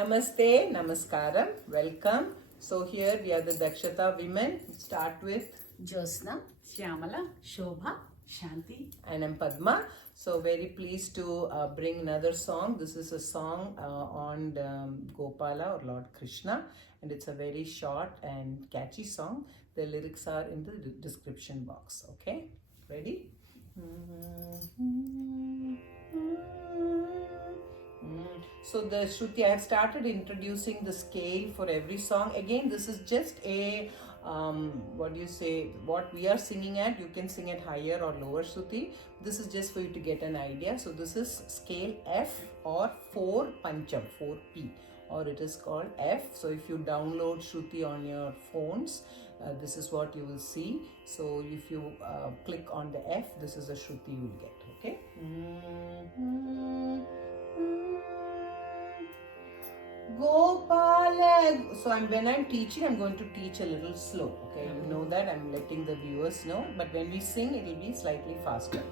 Namaste, Namaskaram, welcome. So here we are the Dakshata women. Start with Josna, Shyamala, Shobha, Shanti. and I'm Padma. So very pleased to bring another song. This is a song on Gopala or Lord Krishna, and it's a very short and catchy song. The lyrics are in the description box. Okay, ready? So the Shruti, I have started introducing the scale for every song. Again, this is just a what do you say, what we are singing at. You can sing at higher or lower Shruti. This is just for you to get an idea. So this is scale F or 4 Pancham, 4P, or it is called F. So if you download Shruti on your phones, this is what you will see. So if you click on the F, this is the Shruti you will get. Okay. Gopala. So when I'm teaching, I'm going to teach a little slow. Okay, you know that. I'm letting the viewers know. But when we sing, it will be slightly faster.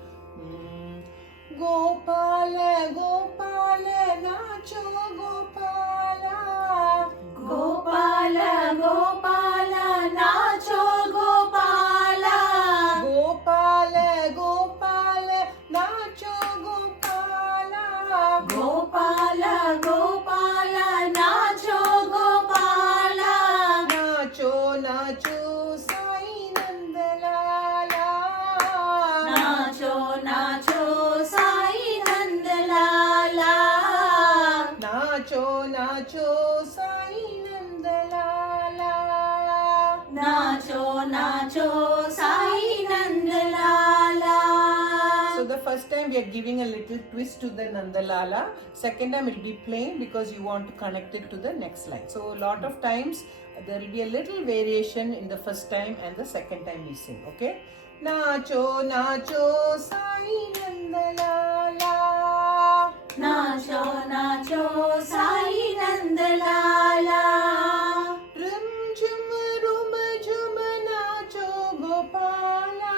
Gopala, Gopala, nacho Gopala. Gopala, Gopala, Nacho Gopala. Gopala, Gopala, nacho Gopala. Gopala, Gopala, Nacho Gopala. Nacho, nacho, Sai Nandalala. Nacho, Nacho, Sai Nandalala. Nacho, nacho, Sai Nandalala. Nacho, Nacho, Sai Nandalala. So the first time we are giving a little twist to the Nandalala. Second time it will be plain because you want to connect it to the next line. So a lot of times there will be a little variation in the first time and the second time we sing. Okay? Nacho, nacho, Sai Nandalala. Nacho, Nacho, Sai Nandalala. Rum jum rum jum nacho Gopala.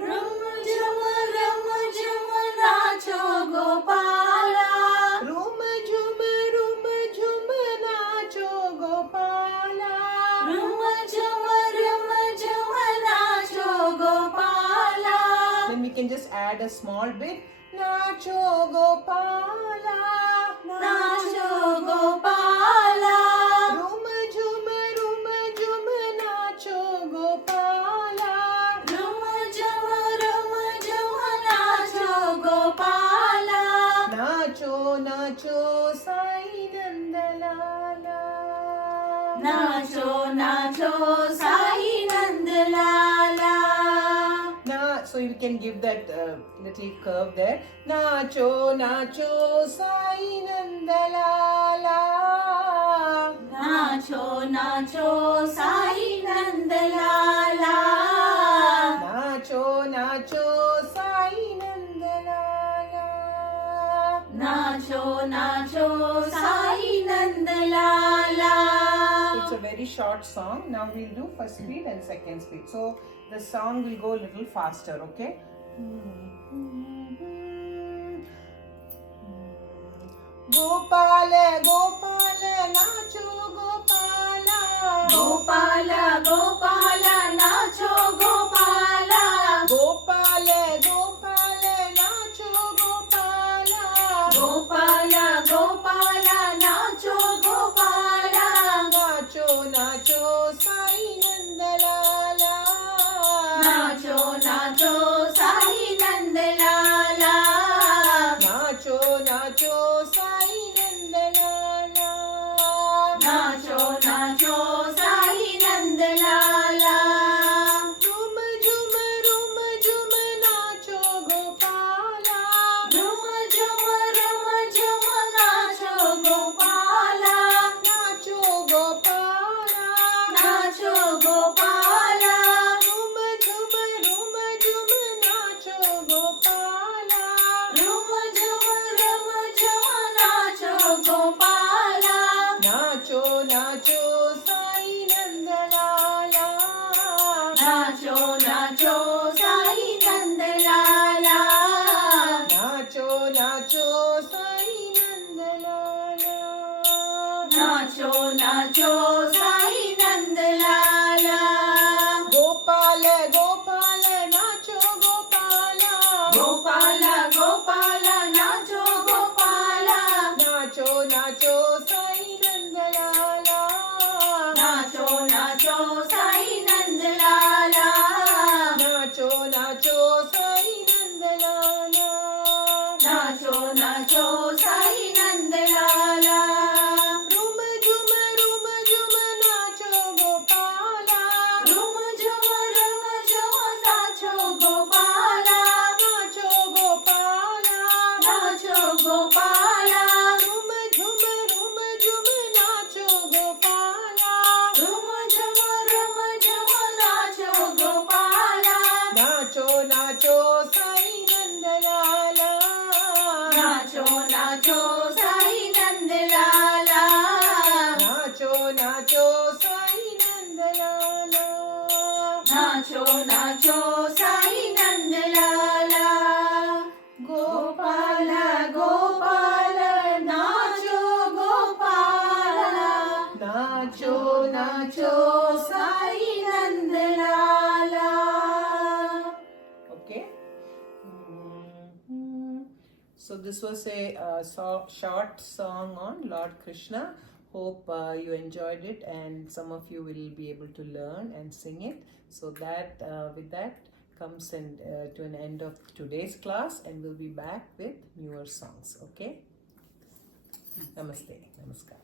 Rum jum nacho Gopala. Rum jum nacho Gopala. Rum jum nacho Gopala. Then we can just add a small bit. Nacho Gopala. Nacho Gopala. Rum jum nacho Gopala. Rum jum nacho Gopala. Nacho, nacho, Sai Nandalala. Nacho, Nacho, Sai Nandalala. So you can give that little curve there. Nacho, nacho, Sai Nandalala. Nacho, Nacho, Sai Nandalala. Nacho, nacho, Sai Nandalala. Nacho, Nacho, Sai Nandalala. It's a very short song. Now we'll do first speed and second speed. So the song will go a little faster, okay? Gopala, Gopala, nacho Gopala. Gopala, Gopala, Nacho Gopala. Gopala, Gopala, nacho Gopala. Gopala, Gopala, Nacho Gopala. Nacho, nacho, Sai Nandalala. Nacho, Nacho, Sai Nandalala. Nacho, nacho, Sai Nandalala. Nacho, Nacho, Sai Nandalala. Rum nacho nacho Sai Nandlala Gopal Gopal nacho Gopala Gopal Gopal nacho Gopal nacho nacho Sai Nandlala nacho nacho Sai Nandlala nacho nacho Sai Nandlala nacho nacho Sai Nandlala room झुम नाचो Gopala room झुम नाचो गोपाला नाचो गोपाला नाचो Gopala room झुम नाचो Gopala room झुम नाचो गोपाला नाचो नाचो साई नंदलाला नाचो नाचो साई नंदलाला नाचो नाचो साई नंदलाला नाचो नाचो साई नंदलाला गोपाल गोपाल नाचो गोपाल नाचो नाचो Sai Nandlala Okay. So this was a short song on Lord Krishna. Hope you enjoyed it, and some of you will be able to learn and sing it. So that with that comes to an end of today's class, and we'll be back with newer songs. Okay. Namaste. Namaskar.